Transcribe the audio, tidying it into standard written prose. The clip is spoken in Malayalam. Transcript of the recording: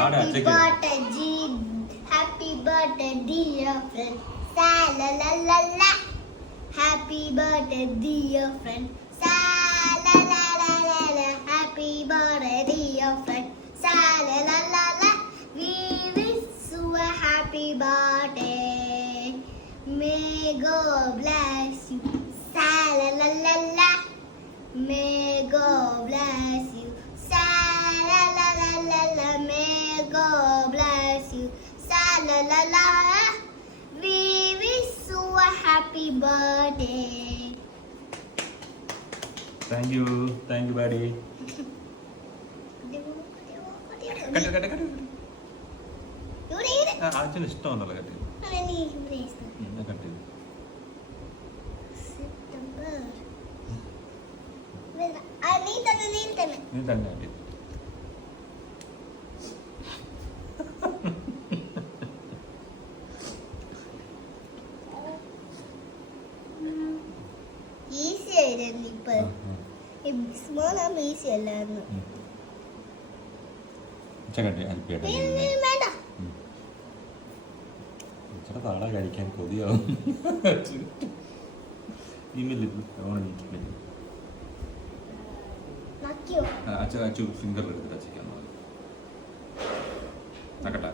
Happy birthday, happy birthday, dear friend. Sa la la la la. Happy birthday, dear friend. Sa la la la la la. Happy birthday, dear friend. Sa la la la la. We wish you a happy birthday. May God bless you. Sa la la la la. May God bless you. Sa la la la la la. May God bless you. Sa la la la. We wish you a happy birthday. Thank you, buddy. അച്ഛന് ഇഷ്ടമാണല്ലോ കട്ടി കട്ടി നീ തന്നെ കട്ടി ഈസി ആയിരുന്നു ഇപ്പൊ ഈസി അല്ലായിരുന്നു കട്ടി അല്പിയായിട്ട് വേണ്ട ചേട്ടാ താട കഴിക്കാൻ കൊതിയാവും നക്കിയോ അച്ഛൻ ഫിംഗർ എടുത്തിട്ട് അച്ഛക്കാൻ നക്കട്ടെ